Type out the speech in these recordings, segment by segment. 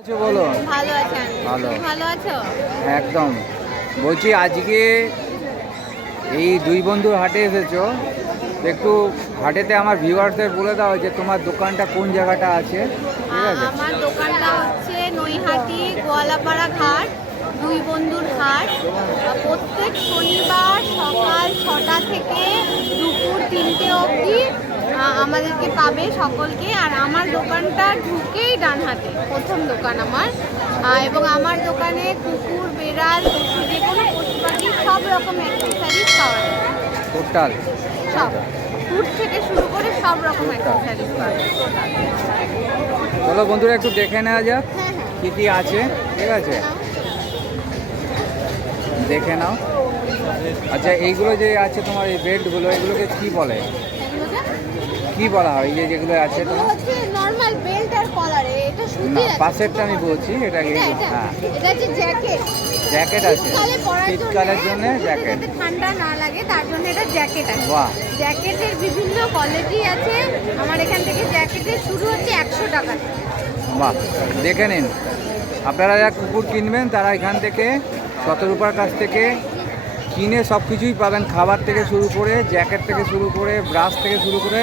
বলো। ভালো আছেন? ভালো। ভালো আছো? একদম। বলছি আজকে এই দুই বন্ধুর হাটে এসেছো, একটু হাটেতে আমার ভিউয়ার্সদের বলে দাও যে তোমার দোকানটা কোন জায়গাটা আছে। ঠিক আছে। আমার দোকানটা হচ্ছে নৈহাটি গোয়ালাপাড়া ঘাট, দুই বন্ধুর হাট। প্রত্যেক শনিবার সকাল 6টা থেকে দুপুর 3টে অবধি আমাদেরকে পাবে সকলকে। আর আমার দোকানটা ঢুকেই ডান হাতে প্রথম দোকান আমার। এবং আমার দোকানে কুকুর, বেড়াল, পশু, যে কোনো পশু পাখি সব রকম অ্যাক্সেসরিজ পাওয়া যায়। টোটাল সব ফুড থেকে শুরু করে সব রকম অ্যাক্সেসরিজ পাবে। চলো বন্ধুরা একটু দেখে নেওয়া যাক হ্যাঁ হ্যাঁ, কী কী আছে। ঠিক আছে, দেখে নাও। আচ্ছা, এইগুলো যে আছে তোমার এই বেল্টগুলো, এগুলোকে কি বলে, কি বলা হয়? এই যে যেগুলো আছে এগুলো তোমার হচ্ছে নরমাল বেল্ট আর কলারে, এটা না, সুতির আছে। পাশেরটা আমি বলছি, এটা এটা হ্যাঁ এটা হচ্ছে জ্যাকেট। জ্যাকেট আছে, শীতকালে পরার শীতকালের জন্য জ্যাকেট। যাতে ঠান্ডা না লাগে তার জন্য এটা জ্যাকেট আছে। বাহ, জ্যাকেটের বিভিন্ন কোয়ালিটি আছে। আমার এখান থেকে জ্যাকেটের শুরু হচ্ছে 100 টাকা। বাহ, দেখে নিন। আপনারা যারা কুকুর কিনবেন তারা এখান থেকে শতরূপার কাছ থেকে কিনে সব কিছুই পাবেন, খাবার থেকে শুরু করে, জ্যাকেট থেকে শুরু করে, ব্রাশ থেকে শুরু করে,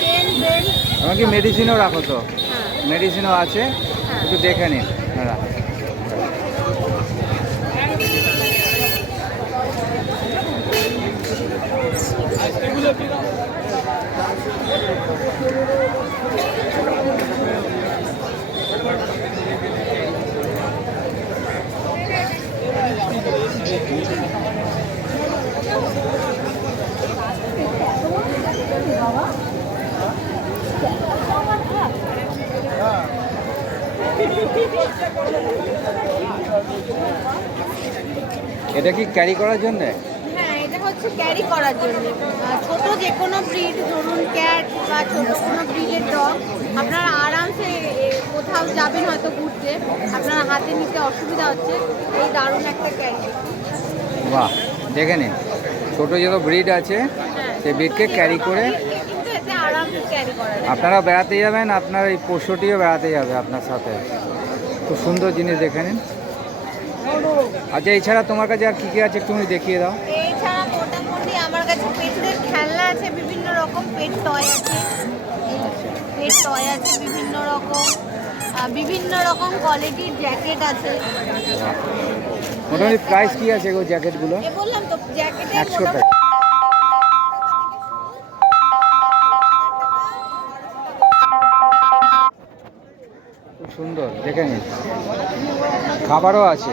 চেন, বেল্ট। এমনকি মেডিসিনও রাখো তো, হ্যাঁ মেডিসিনও আছে, একটু দেখে নিন আপনারা। এটা কি ক্যারি করার জন্যে? হ্যাঁ, এটা হচ্ছে ক্যারি করার জন্য। ছোট যে কোনো ব্রিড, ধরুন ক্যাট বা ছোট কোনো ব্রিডের ডগ, আপনারা আরামসে কোথাও যাবেন হয়তো ঘুরতে, আপনারা হাতে নিতে অসুবিধা হচ্ছে, এই দারুণ একটা ক্যারি। বাহ, দেখে নিন। ছোটো যত ব্রিড আছে সেই ব্রিডকে ক্যারি করে কিন্তু এতে আরামসে ক্যারি করা যায়। আপনারা বেড়াতে যাবেন, আপনার এই পোষ্যটিও বেড়াতে যাবে আপনার সাথে। খুব সুন্দর জিনিস, দেখে নিন। আচ্ছা, এছাড়া তোমার কাছে আর কী কী আছে একটু দেখিয়ে দাও। এছাড়া মোটামুটি আমার কাছে পেটদের খেলনা আছে, বিভিন্ন রকম পেট টয় আছে, বিভিন্ন রকম কোয়ালিটির জ্যাকেট আছে। মোটামুটি প্রাইস কী আছে গো জ্যাকেটগুলো? বললাম তো, জ্যাকেটের 100 টাকা। খুব সুন্দর, দেখে নিন। খাবারও আছে।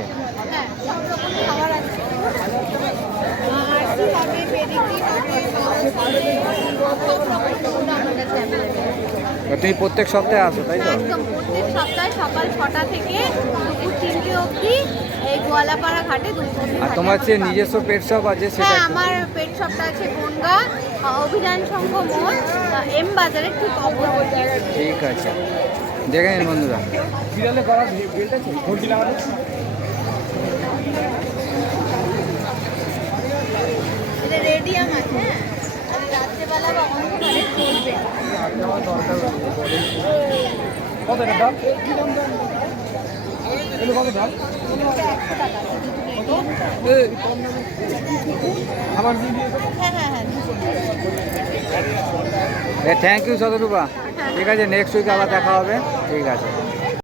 হ্যাঁ, সব রকম খাবার আছে। আরসি হবে, পেডিগ্রি হবে, সব রকম ফুড আমার কাছে available। তুমি প্রত্যেক সপ্তাহে আসো, তাই তো? একদম প্রত্যেক সপ্তাহে সকাল 6টা থেকে দুপুর 3টে অবধি এই গোয়ালাপাড়া ঘাটে দুই বন্ধুর আর হাটে তোমার যে আমাকে নিজস্ব পেট শপ আছে পাবেন। সেটা হ্যাঁ, একটু- আমার পেট শপটা আছে বনগা অভিযান সংঘ মোড়, এম বাজারের ঠিক অপোজিটে। ঠিক আছে, দেখে নিন বন্ধুরা। এটা রেডিয়াম আছে। হ্যাঁ, আর রাত্রেবেলা বা অন্ধকারে চলবে। কত এটা দাম? এগুলো কত দাম? এটা 100 টাকা আছে, দুটো রেডিয়াম। আমার দিয়ে দিয়ে হ্যাঁ হ্যাঁ হ্যাঁ। থ্যাংক ইউ শতরূপা। ঠিক আছে, নেক্সট উইক আবার দেখা হবে। ঠিক আছে।